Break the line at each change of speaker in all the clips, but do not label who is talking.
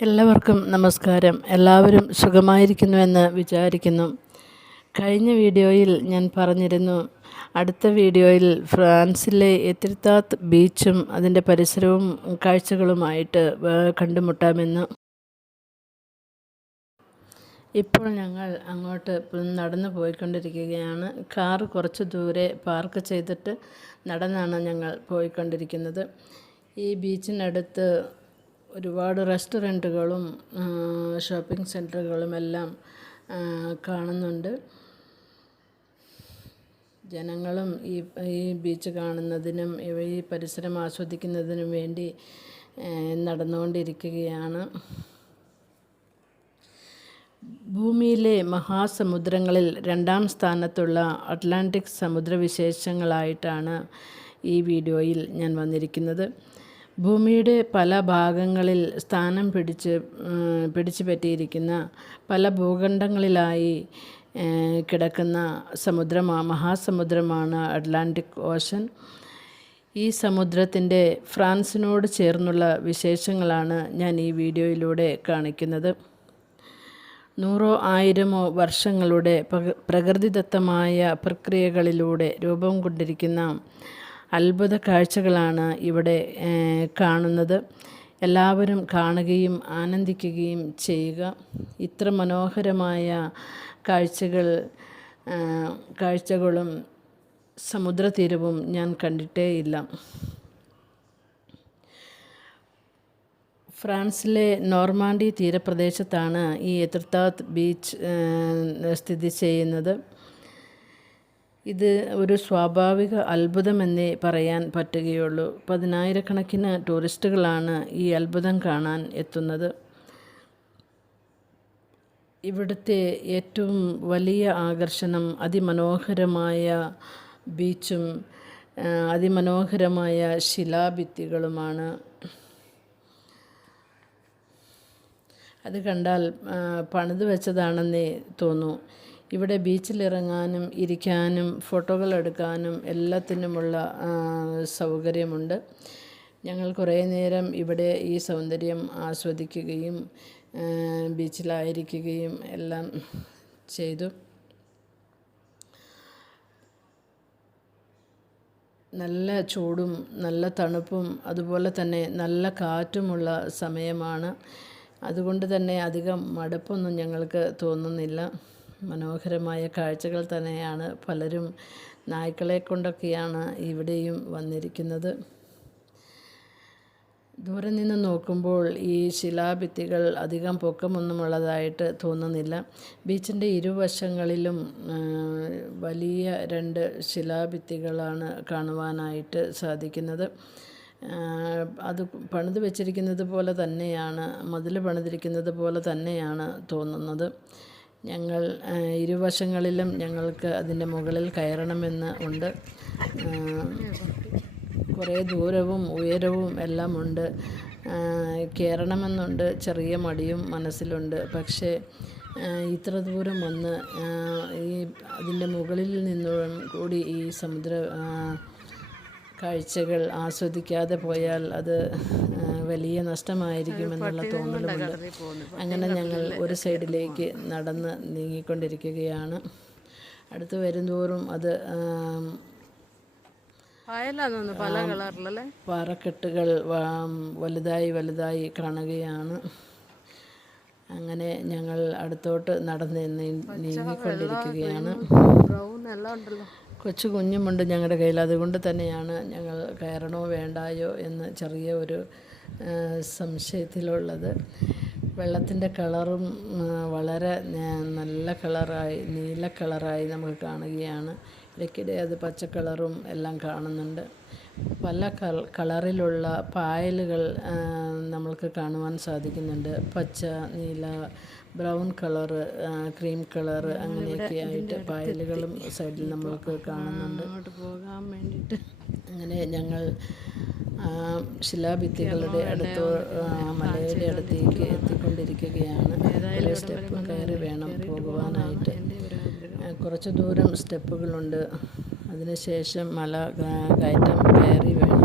എല്ലാവർക്കും നമസ്കാരം. എല്ലാവരും സുഖമായിരിക്കുന്നുവെന്ന് വിചാരിക്കുന്നു. കഴിഞ്ഞ വീഡിയോയിൽ ഞാൻ പറഞ്ഞിരുന്നു അടുത്ത വീഡിയോയിൽ ഫ്രാൻസിലെ എത്തിർത്താത്ത് ബീച്ചും അതിന്റെ പരിസരവും കാഴ്ചകളുമായിട്ട് കണ്ടുമുട്ടാമെന്ന്. ഇപ്പോൾ ഞങ്ങൾ അങ്ങോട്ട് നടന്നു പോയിക്കൊണ്ടിരിക്കുകയാണ്. കാർ കുറച്ച് ദൂരെ പാർക്ക് ചെയ്തിട്ട് നടന്നാണ് ഞങ്ങൾ പോയിക്കൊണ്ടിരിക്കുന്നത്. ഈ ബീച്ചിനടുത്ത് ഒരുപാട് റെസ്റ്റോറന്റുകളും ഷോപ്പിംഗ് സെന്ററുകളും എല്ലാം കാണുന്നുണ്ട്. ജനങ്ങളും ഈ ഈ ബീച്ച് കാണുന്നതിനും ഈ പരിസരം ആസ്വദിക്കുന്നതിനും വേണ്ടി നടന്നുകൊണ്ടിരിക്കുകയാണ്. ഭൂമിയിലെ മഹാസമുദ്രങ്ങളിൽ രണ്ടാം സ്ഥാനത്തുള്ള അറ്റ്ലാന്റിക് സമുദ്രവിശേഷങ്ങളായിട്ടാണ് ഈ വീഡിയോയിൽ ഞാൻ വന്നിരിക്കുന്നത്. ഭൂമിയുടെ പല ഭാഗങ്ങളിൽ സ്ഥാനം പിടിച്ച് പിടിച്ചു പറ്റിയിരിക്കുന്ന പല ഭൂഖണ്ഡങ്ങളിലായി കിടക്കുന്ന സമുദ്രമാണ് മഹാസമുദ്രമാണ് അറ്റ്ലാന്റിക് ഓഷൻ. ഈ സമുദ്രത്തിന്റെ ഫ്രാൻസിനോട് ചേർന്നുള്ള വിശേഷങ്ങളാണ് ഞാൻ ഈ വീഡിയോയിലൂടെ കാണിക്കുന്നത്. നൂറോ ആയിരമോ വർഷങ്ങളുടെ പ്രകൃതിദത്തമായ പ്രക്രിയകളിലൂടെ രൂപം കൊണ്ടിരിക്കുന്ന അത്ഭുത കാഴ്ചകളാണ് ഇവിടെ കാണുന്നത്. എല്ലാവരും കാണുകയും ആനന്ദിക്കുകയും ചെയ്യുക. ഇത്ര മനോഹരമായ കാഴ്ചകൾ കാഴ്ചകളും സമുദ്രതീരവും ഞാൻ കണ്ടിട്ടേയില്ല. ഫ്രാൻസിലെ നോർമാണ്ടി തീരപ്രദേശത്താണ് ഈ എതിർത്താത്ത് ബീച്ച് സ്ഥിതി ചെയ്യുന്നത്. ഇത് ഒരു സ്വാഭാവിക അത്ഭുതമെന്നേ പറയാൻ പറ്റുകയുള്ളൂ. പതിനായിരക്കണക്കിന് ടൂറിസ്റ്റുകളാണ് ഈ അത്ഭുതം കാണാൻ എത്തുന്നത്. ഇവിടുത്തെ ഏറ്റവും വലിയ ആകർഷണം അതിമനോഹരമായ ബീച്ചും അതിമനോഹരമായ ശിലാഭിത്തികളുമാണ്. അത് കണ്ടാൽ പണിത് വെച്ചതാണെന്നേ തോന്നൂ. ഇവിടെ ബീച്ചിലിറങ്ങാനും ഇരിക്കാനും ഫോട്ടോകൾ എടുക്കാനും എല്ലാത്തിനുമുള്ള സൗകര്യമുണ്ട്. ഞങ്ങൾ കുറേ നേരം ഇവിടെ ഈ സൗന്ദര്യം ആസ്വദിക്കുകയും ബീച്ചിലായിരിക്കുകയും എല്ലാം ചെയ്തു. നല്ല ചൂടും നല്ല തണുപ്പും അതുപോലെ തന്നെ നല്ല കാറ്റുമുള്ള സമയമാണ്. അതുകൊണ്ട് തന്നെ അധികം മടുപ്പൊന്നും ഞങ്ങൾക്ക് തോന്നുന്നില്ല. മനോഹരമായ കാഴ്ചകൾ തന്നെയാണ് പലരും നായ്ക്കളെ കൊണ്ടൊക്കെയാണ് ഇവിടെയും വന്നിരിക്കുന്നത്. ദൂരെ നിന്ന് നോക്കുമ്പോൾ ഈ ശിലാഭിത്തികൾ അധികം പൊക്കമൊന്നുമുള്ളതായിട്ട് തോന്നുന്നില്ല. ബീച്ചിന്റെ ഇരുവശങ്ങളിലും വലിയ രണ്ട് ശിലാഭിത്തികളാണ് കാണുവാനായിട്ട് സാധിക്കുന്നത്. അത് പണിത് വെച്ചിരിക്കുന്നത് പോലെ തന്നെയാണ് മതിൽ പണിതിരിക്കുന്നത് പോലെ തന്നെയാണ് തോന്നുന്നത്. ഞങ്ങൾ ഇരുവശങ്ങളിലും ഞങ്ങൾക്ക് അതിന്റെ മുകളിൽ കയറണമെന്ന് ഉണ്ട്. കുറേ ദൂരവും ഉയരവും എല്ലാം ഉണ്ട്. കയറണമെന്നുണ്ട് ചെറിയ മടിയും മനസ്സിലുണ്ട്. പക്ഷേ ഇത്ര ദൂരം വന്ന് ഈ അതിന്റെ മുകളിൽ നിന്നും കൂടി ഈ സമുദ്ര കാഴ്ചകൾ ആസ്വദിക്കാതെ പോയാൽ അത് വലിയ നഷ്ടമായിരിക്കുമെന്നുള്ള തോന്നലുമുണ്ട്. അങ്ങനെ ഞങ്ങൾ ഒരു സൈഡിലേക്ക് നടന്ന് നീങ്ങിക്കൊണ്ടിരിക്കുകയാണ്. അടുത്ത് വരുന്തോറും അത് പാറക്കെട്ടുകൾ വലുതായി വലുതായി കാണുകയാണ്. അങ്ങനെ ഞങ്ങൾ അടുത്തോട്ട് നടന്ന് നീങ്ങിക്കൊണ്ടിരിക്കുകയാണ്.
ബ്രൗൺ എല്ലാം ഉണ്ടല്ലോ.
കൊച്ചു കുഞ്ഞുമുണ്ട് ഞങ്ങളുടെ കയ്യിൽ. അതുകൊണ്ട് തന്നെയാണ് ഞങ്ങൾ കയറണോ വേണ്ടായോ എന്ന് ചെറിയ ഒരു സംശയത്തിലുള്ളത്. വെള്ളത്തിന്റെ കളറും വളരെ നല്ല കളറായി നീല കളറായി നമുക്ക് കാണുകയാണ്. ഇടയ്ക്കിടെ അത് പച്ച കളറും എല്ലാം കാണുന്നുണ്ട്. പല കൾ കളറിലുള്ള പായലുകൾ നമ്മൾക്ക് കാണുവാൻ സാധിക്കുന്നുണ്ട്. പച്ച നീല ബ്രൗൺ കളറ് ക്രീം കളറ് അങ്ങനെയൊക്കെ ആയിട്ട് പായലുകളും സൈഡിൽ നമ്മൾക്ക് കാണുന്നുണ്ട്.
പോകാൻ വേണ്ടിയിട്ട്
അങ്ങനെ ഞങ്ങൾ ശിലാഭിത്തികളുടെ അടുത്ത് മലയുടെ അടുത്തേക്ക് എത്തിക്കൊണ്ടിരിക്കുകയാണ്. സ്റ്റെപ്പ് കയറി വേണം പോകുവാനായിട്ട്. കുറച്ച് ദൂരം സ്റ്റെപ്പുകളുണ്ട്. അതിനുശേഷം മല കയറ്റം കയറി വേണം.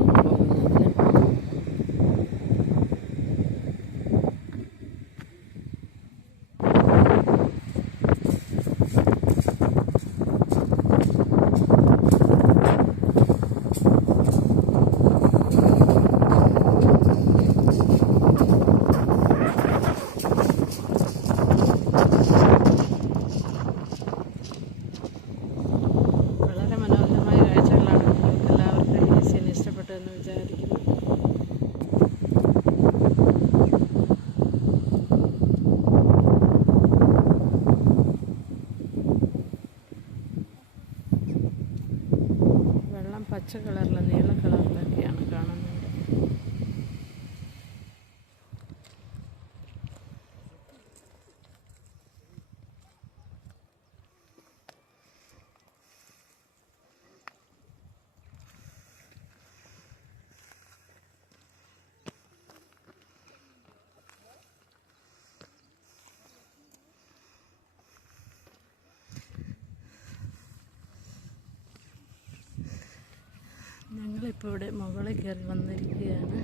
ഞങ്ങളിപ്പോൾ ഇവിടെ മുകളിൽ കയറി വന്നിരിക്കുകയാണ്.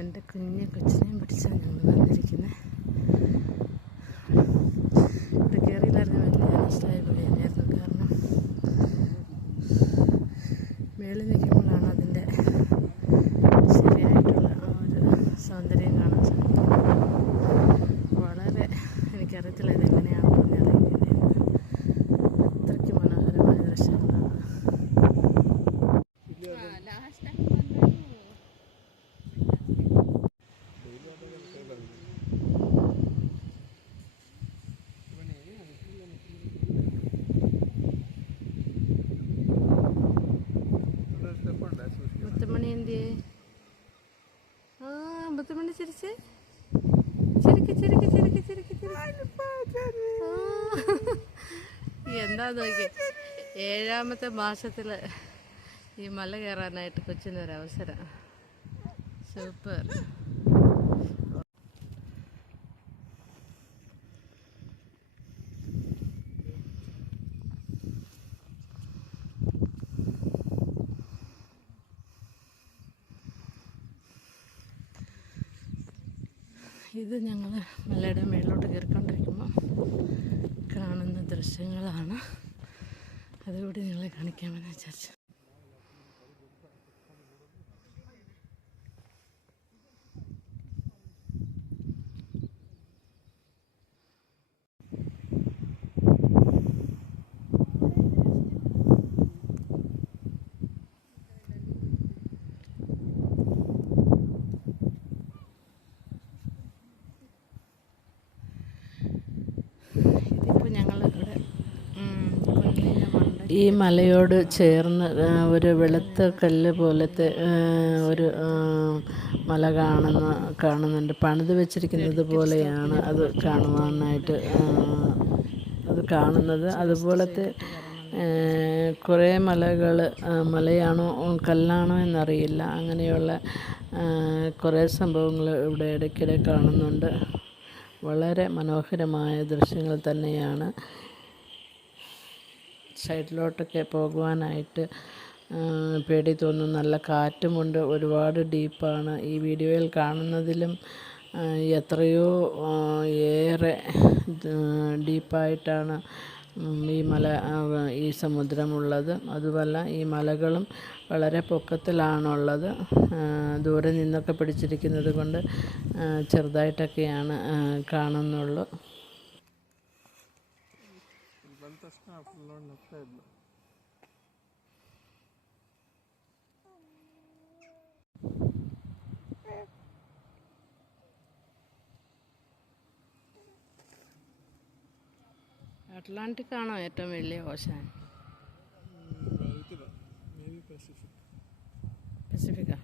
എന്റെ കുഞ്ഞ് കൊച്ചിനെയും പിടിച്ചാണ് ഞങ്ങൾ വന്നിരിക്കുന്നത്. ഇവിടെ കയറിയില്ലായിരുന്നു. വലിയ നഷ്ടമായി പോയായിരുന്നു കാരണം മേളിൽ നിൽക്കുമ്പോഴാണ് അതിന്റെ ശരിയായിട്ടുള്ള ആ ഒരു സൗന്ദര്യം കാണാൻ സാധിക്കുന്നത് വളരെ എനിക്കറിയത്തില്ല ഇതെങ്ങനെയാണ് പറഞ്ഞറിയിക്കുന്നത് അത്രയ്ക്ക് മനോഹരമായ ദൃശ്യങ്ങളാണ് മുത്തുമണി എന്തിയേ ആ ചിരിക്ക് ചിരിക്ക് ചിരിക്ക് ചിരിക്ക്. ആ. എന്താ നോക്കി ഏഴാമത്തെ മാസത്തിൽ ഈ മല കയറാനായിട്ട് കൊച്ചിനൊരവസരം സൂപ്പർ ഇത് ഞങ്ങൾ മലയുടെ മേളിലോട്ട് കയറിക്കൊണ്ടിരിക്കുമ്പോൾ കാണുന്ന ദൃശ്യങ്ങളാണ്. അതുകൂടി നിങ്ങളെ കാണിക്കാമെന്ന് വിചാരിച്ചു ഇതിപ്പോൾ ഞങ്ങൾ ഇവിടെ ഉം, കുന്നിന്റെ മണ്ട
ഈ മലയോട് ചേർന്ന് ഒരു വെളുത്ത കല്ല് പോലത്തെ ഒരു മല കാണുന്ന കാണുന്നുണ്ട്. പണിത് വെച്ചിരിക്കുന്നത് പോലെയാണ് അത് കാണുവാനായിട്ട് അത് കാണുന്നത്. അതുപോലത്തെ കുറേ മലകൾ മലയാണോ കല്ലാണോ എന്നറിയില്ല. അങ്ങനെയുള്ള കുറേ സംഭവങ്ങൾ ഇവിടെ ഇടയ്ക്കിടെ കാണുന്നുണ്ട്. വളരെ മനോഹരമായ ദൃശ്യങ്ങൾ തന്നെയാണ്. സൈഡിലോട്ടൊക്കെ പോകുവാനായിട്ട് പേടി തോന്നും. നല്ല കാറ്റുമുണ്ട്. ഒരുപാട് ഡീപ്പാണ്. ഈ വീഡിയോയിൽ കാണുന്നതിലും എത്രയോ ഏറെ ഡീപ്പായിട്ടാണ് ഈ മല ഈ സമുദ്രമുള്ളത്. അതുമല്ല ഈ മലകളും വളരെ പൊക്കത്തിലാണുള്ളത്. ദൂരെ നിന്നൊക്കെ പിടിച്ചിരിക്കുന്നത് കൊണ്ട് ആ, ചെറുതായിട്ടൊക്കെയാണ് ആ, കാണുന്നുള്ളൂ
അറ്റ്ലാന്റിക് ആണോ ഏറ്റവും വലിയ ഓശാൻ? പസഫിക്കാ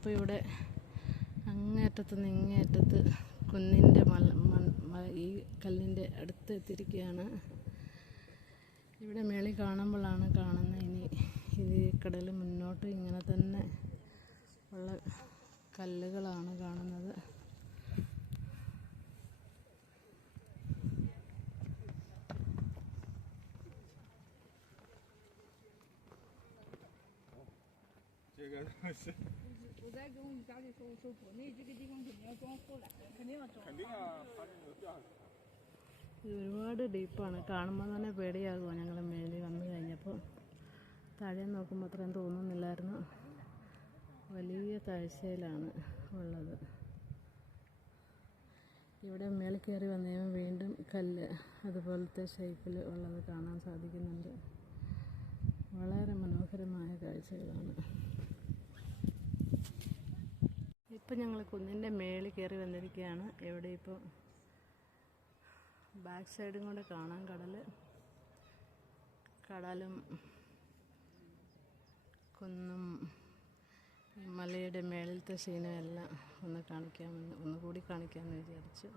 ഞങ്ങളിപ്പോൾ ഇവിടെ അങ്ങേയറ്റത്ത് നിന്ന് ഇങ്ങേയറ്റത്ത് കുന്നിന്റെ മല ഈ കല്ലിന്റെ അടുത്ത് എത്തിയിരിക്കുകയാണ്. ഇവിടെ മേളിൽ കാണുമ്പോഴാണ് കാണുന്നത് ഇനി ഇത് കടൽ മുന്നോട്ട് ഇങ്ങനെ തന്നെ ഉള്ള കല്ലുകളാണ് കാണുന്നത്. ഇത് ഒരുപാട് ഡീപ്പാണ് കാണുമ്പോൾ തന്നെ പേടിയാകുമോ ഞങ്ങൾ മേളിൽ വന്നു കഴിഞ്ഞപ്പോൾ താഴെ നോക്കുമ്പോൾ അത്രയും തോന്നുന്നില്ലായിരുന്നു. വലിയ താഴ്ചയിലാണ് ഉള്ളത്. ഇവിടെ മേളിൽ കയറി വന്നു വീണ്ടും കല്ല് അതുപോലത്തെ ഷേപ്പിൽ ഉള്ളത് കാണാൻ സാധിക്കുന്നുണ്ട്. വളരെ മനോഹരമായ കാഴ്ചകളാണ്. ഇപ്പം ഞങ്ങൾ കുന്നിന്റെ മേളിൽ കയറി വന്നിരിക്കുകയാണ് എവിടെ ഇപ്പോൾ ബാക്ക് സൈഡും കൂടെ കാണാൻ കടൽ കടലും കുന്നും മലയുടെ മേളിലത്തെ സീനും എല്ലാം ഒന്ന് കാണിക്കാമെന്ന് ഒന്നുകൂടി കാണിക്കാമെന്ന് വിചാരിച്ചു.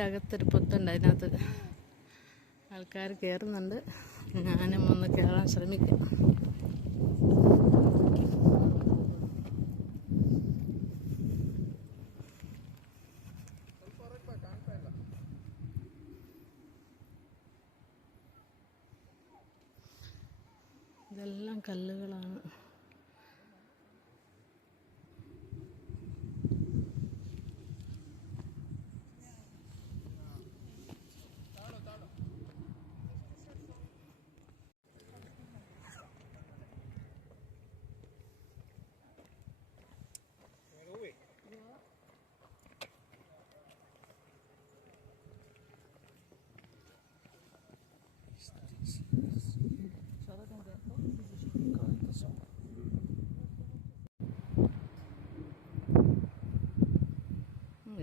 കല്ലിന്റെ അകത്തൊരു പൊത്തുണ്ട് അതിനകത്ത് ആൾക്കാർ കയറുന്നുണ്ട് ഞാനും ഒന്ന് കയറാൻ ശ്രമിക്കാം. ഇതെല്ലാം കല്ലുകളാണ്.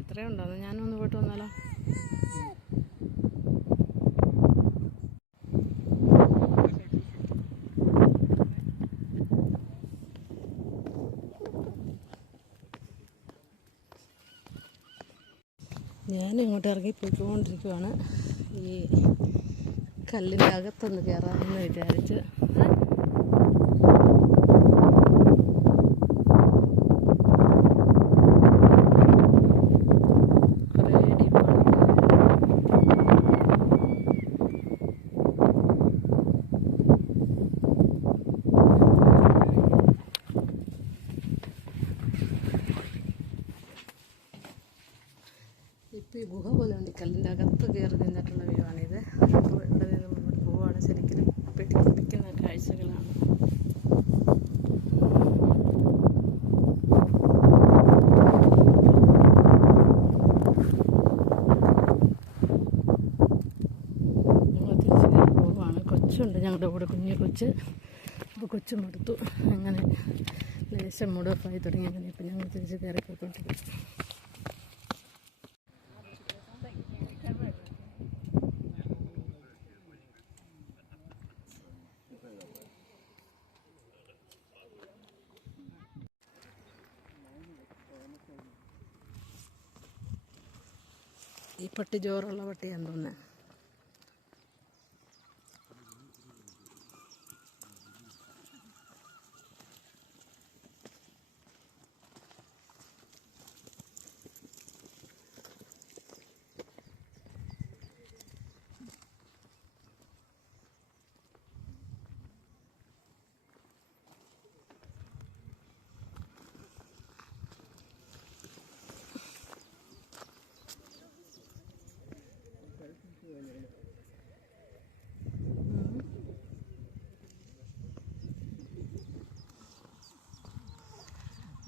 ഇത്രയും ഉണ്ടോ എന്നാ ഞാനും ഒന്ന് പോയിട്ട് വന്നാലോ? ഞാൻ ഇങ്ങോട്ട് ഇറങ്ങി പോയിക്കൊണ്ടിരിക്കുവാണ്. ഈ കല്ലിന്റെ അകത്തൊന്ന് കയറാമെന്ന് വിചാരിച്ച് ഈ ഗുഹ പോലെ ഉണ്ട്. കല്ലിന്റെ അകത്ത് കയറി നിന്നിട്ടുള്ള വ്യൂ ആണിത് അപ്പോൾ ഇവിടെ നിന്ന് മുന്നോട്ട് പോവുകയാണ്. ശരിക്കും പെട്ടിപ്പിക്കുന്ന കാഴ്ചകളാണ്. കൊച്ചുണ്ട് ഞങ്ങളുടെ കൂടെ കുഞ്ഞു കൊച്ച്. അപ്പോൾ കൊച്ചു മടുത്തു. അങ്ങനെ ലേശം മുടുപ്പായി തുടങ്ങി അങ്ങനെ ഇപ്പം ഞങ്ങൾ തിരിച്ച് കയറി പോയിക്കൊണ്ടിരിക്കും ഈ പട്ടി ജോറുള്ള പട്ടിയാന്ന് തോന്നുന്നത്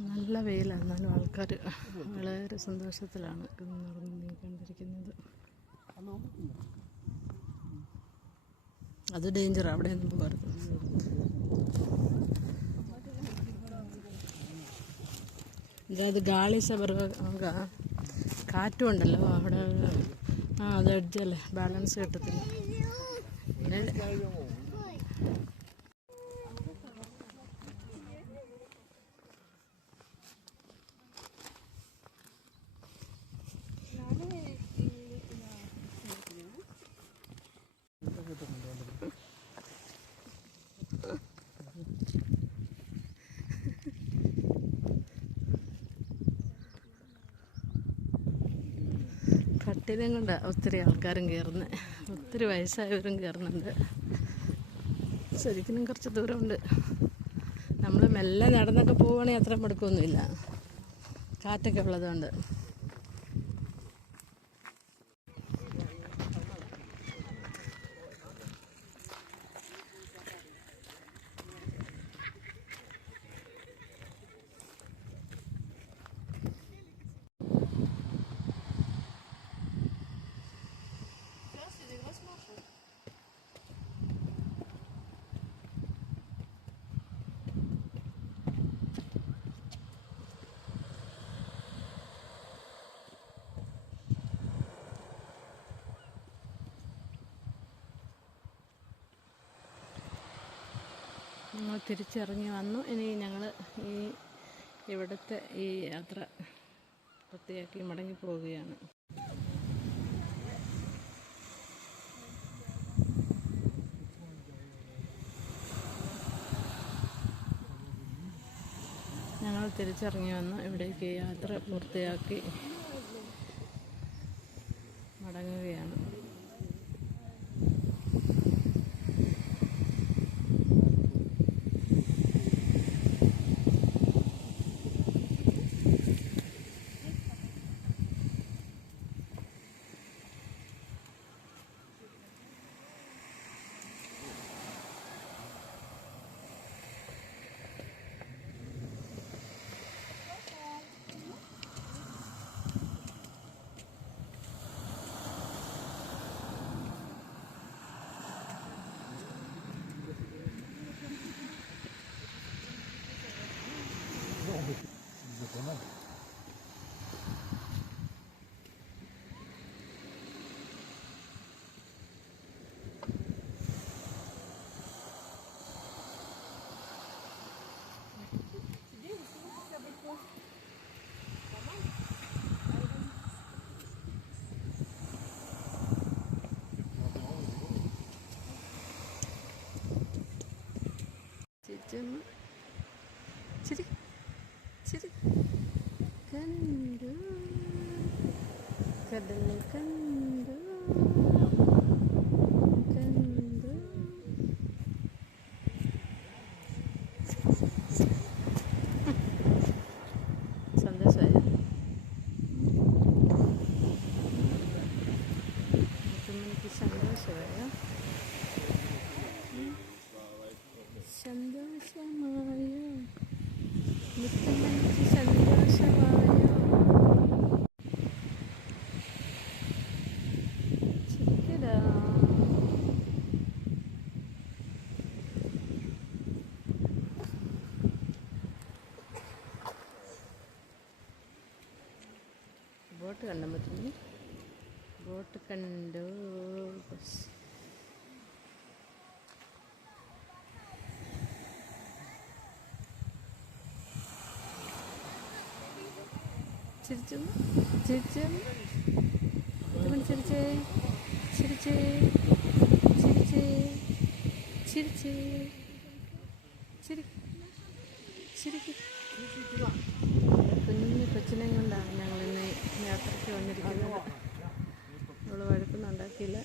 നല്ല വെയിലാണ്. എന്നാലും ആൾക്കാർ വളരെ സന്തോഷത്തിലാണ് നടന്ന് നീങ്ങിക്കൊണ്ടിരിക്കുന്നത്. അത് ഡേഞ്ചർ അവിടെ ഒന്നും പോകരുത്. അതായത് ഗാളി സബർവ കാറ്റുണ്ടല്ലോ അവിടെ ആ അത് അടിച്ചല്ലേ? ബാലൻസ് കിട്ടത്തില്ല. പട്ടിനെയും കൊണ്ട് ഒത്തിരി ആൾക്കാരും കയറുന്നത് ഒത്തിരി വയസ്സായവരും കയറുന്നുണ്ട് ശരിക്കും കുറച്ച് ദൂരമുണ്ട്. നമ്മൾ മെല്ലെ നടന്നൊക്കെ പോവുകയാണെങ്കിൽ അത്ര മടുക്കൊന്നുമില്ല കാറ്റൊക്കെ ഉള്ളതുകൊണ്ട്. തിരിച്ചിറങ്ങി വന്നു. ഇനി ഞങ്ങൾ ഈ ഇവിടുത്തെ ഈ യാത്ര വൃത്തിയാക്കി മടങ്ങി പോവുകയാണ്. ഞങ്ങൾ തിരിച്ചിറങ്ങി വന്നു. ഇവിടേക്ക് യാത്ര പൂർത്തിയാക്കി. ചിരിച്ചൊന്ന് ചിരി ചിരി കണ്ടു കടൽ കണ്ടു കണ്ടു ബോട്ട് കണ്ടാൻ പറ്റുന്നു ബോട്ട് കണ്ടു ബസ് ചിരിച്ചു ചിരിച്ചു ഇതുകൊണ്ട് ചിരിച്ചേ ചിരിച്ചേ ചിരിച്ചേ ചിരിച്ചേ ചിരി ചിരിക്ക് കുഞ്ഞു കൊച്ചിനെ കൊണ്ടാണ് ഞങ്ങൾ ഇന്ന് യാത്രയ്ക്ക് വന്നിരിക്കുന്നത് അവൾ വഴക്കൊന്നും ഉണ്ടാക്കിയില്ല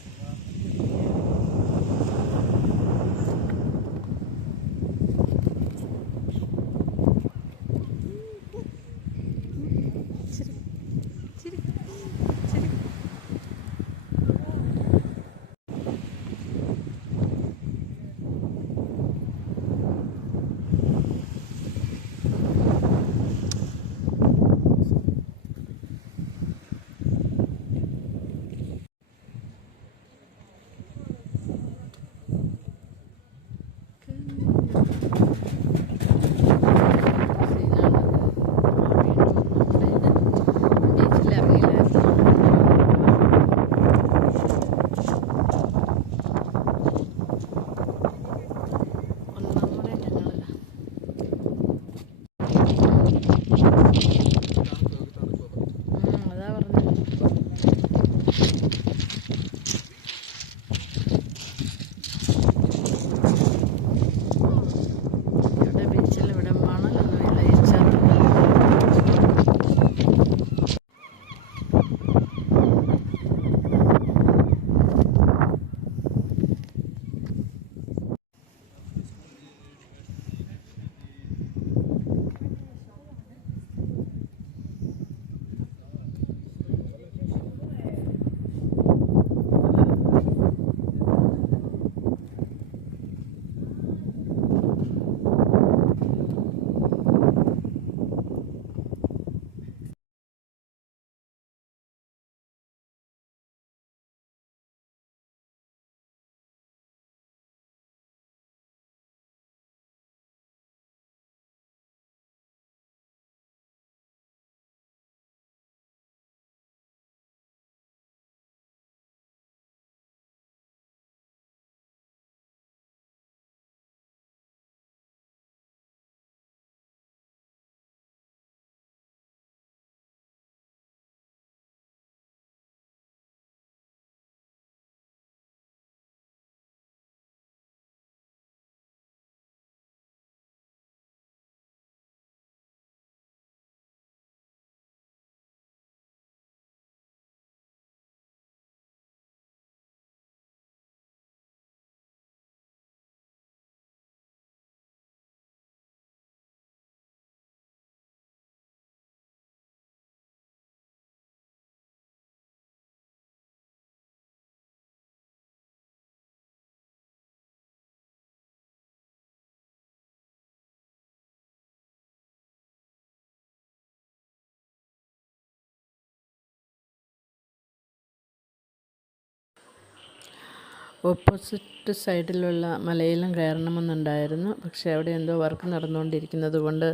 ഓപ്പോസിറ്റ് സൈഡിലുള്ള മലയിലും കയറണമെന്നുണ്ടായിരുന്നു. പക്ഷേ അവിടെ എന്തോ വർക്ക് നടന്നുകൊണ്ടിരിക്കുന്നത് കൊണ്ട്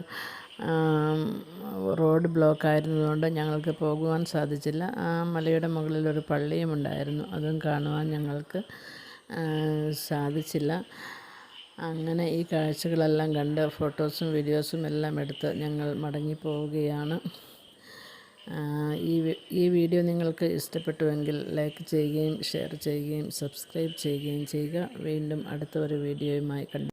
റോഡ് ബ്ലോക്ക് ആയിരുന്നതുകൊണ്ട് ഞങ്ങൾക്ക് പോകുവാൻ സാധിച്ചില്ല. ആ മലയുടെ മുകളിൽ ഒരു പള്ളിയും ഉണ്ടായിരുന്നു. അതും കാണുവാൻ ഞങ്ങൾക്ക് സാധിച്ചില്ല. അങ്ങനെ ഈ കാഴ്ചകളെല്ലാം കണ്ട് ഫോട്ടോസും വീഡിയോസും എല്ലാം എടുത്ത് ഞങ്ങൾ മടങ്ങി പോവുകയാണ് ഈ ഈ വീഡിയോ നിങ്ങൾക്ക് ഇഷ്ടപ്പെട്ടുവെങ്കിൽ ലൈക്ക് ചെയ്യുകയും ഷെയർ ചെയ്യുകയും സബ്സ്ക്രൈബ് ചെയ്യുകയും ചെയ്യുക. വീണ്ടും അടുത്ത ഒരു വീഡിയോയുമായി കണ്ടു